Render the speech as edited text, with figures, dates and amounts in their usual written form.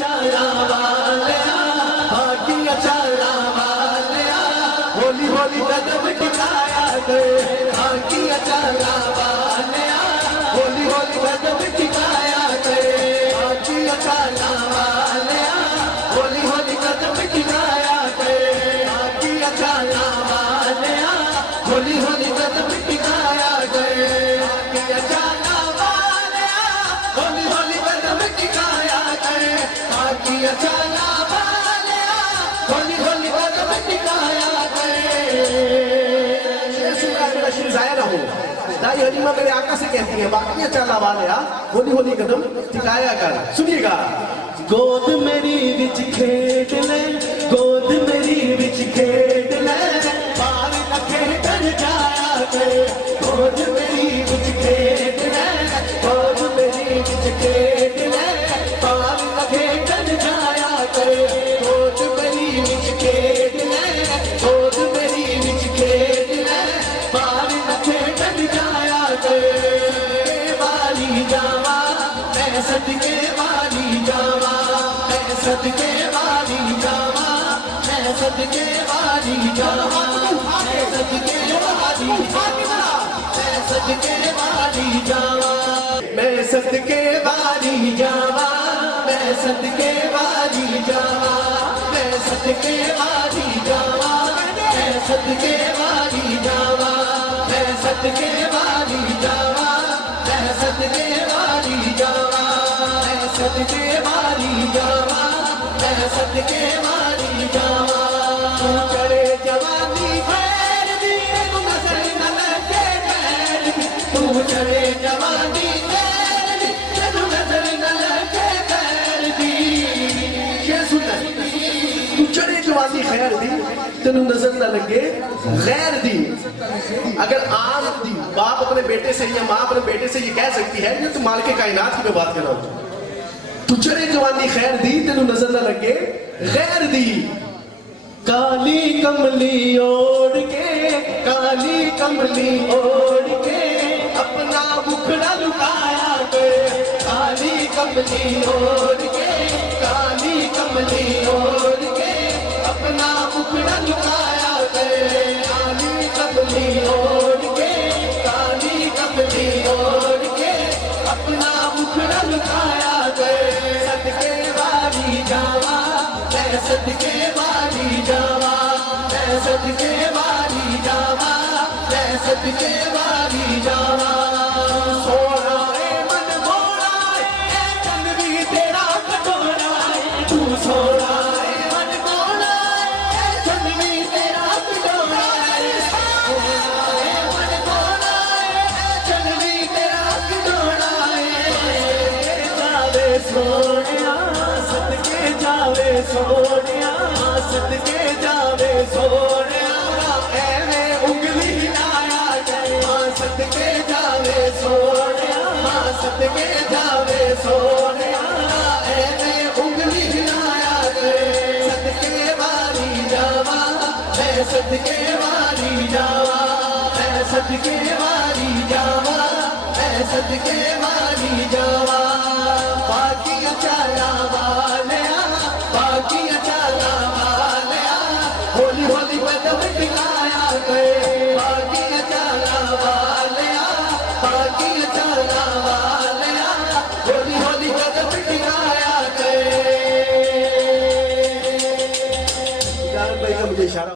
चाला वालिया बागिया चाला वालिया होली होली कदम टिकाया गए बागिया चाला वालिया होली होली कदम टिकाया गए बागिया चाला वालिया होली होली कदम टिकाया गए बागिया चाला वालिया होली होली कदम टिकाया गए बागिया चाला वालिया होली होली कदम टिकाया गए बागिया चाला वालिया होली होली कदम टिकाया गए। शेर जाया ना हो दाई हलीमा मेरे आका से कहती है बागिया चाला वालिया होली होली कदम टिकाया कर। सुनिएगा। गोद मेरी विच खेड ले गोद मेरी विच खेड ले पार लखे कर जाया करे गोद मेरी विच खेड ले गोद मेरी विच खेड ले पार लखे कर जाया करे गोद मेरी विच खेड ले गोद मेरी विच खेड ले पार लखे कर जाया करे वाली जावा मैं सदके वाली जावा सदके वाली जावा मैं सदके वाली जावा मैं सदके वाली मैं सदके वाली जावा मैं सदके वाली जावा मैं सदके वाली जावा मैं सदके वाली जावा मैं सदके वाली जावा मैं सदके वाली जावा मैं सदके वाली जावा मैं सदके वाली जावा मैं सदके वाली जावा करे जवानी खैर दी नजर न लगे खैर दी तू करे जवानी खैर दी तेनू नजर न लगे खैर दी ये सुन तू चढ़े जवानी खैर दी तेनू नजर न लगे खैर दी। अगर आम दी बाप अपने बेटे से या माँ अपने बेटे से ये कह सकती है ये तो मालिक कायनात की मैं बात कर रहा हूँ तू चढ़े जवानी खैर दी तेनू नजर न लगे खैर दी। काली कमली ओढ़ के काली कमली ओढ़ के अपना मुखड़ा लुकाया गए काली कमली ओढ़ के काली कमली ओढ़ के अपना मुखड़ा लुकाया गए काली कमली ओढ़ के काली कमली ओढ़ के अपना मुखड़ा लुकाया गए सदके वाली जावा मैं सदके वाली जावा मैं सदके वाली जावा मैं सदके वाली जावा सोना रे मन मोड़ा है तन भी तेरा कटोरा है तू सोना रे मन मोड़ा है तन भी तेरा कटोरा है सोना रे मन मोड़ा है तन भी तेरा कटोरा है जावे सोनिया सदके जावे सोनिया सदके जावे सोनिया ऐवे उंगली हिलाया गए सदके जावे सोनिया सदके जावे सोनिया ऐवे उंगली हिलाया गए सदके वाली जावा मैं सदके वाली जावा मैं सदके वाली जावा मैं सदके वाली जावा बागिया चाला वालिया बागिया चाला वालिया होली होली कदम टिकाया गए बागिया चाला वालिया बागिया चाला वालिया होली होली कदम टिकाया गए। मुझे इशारा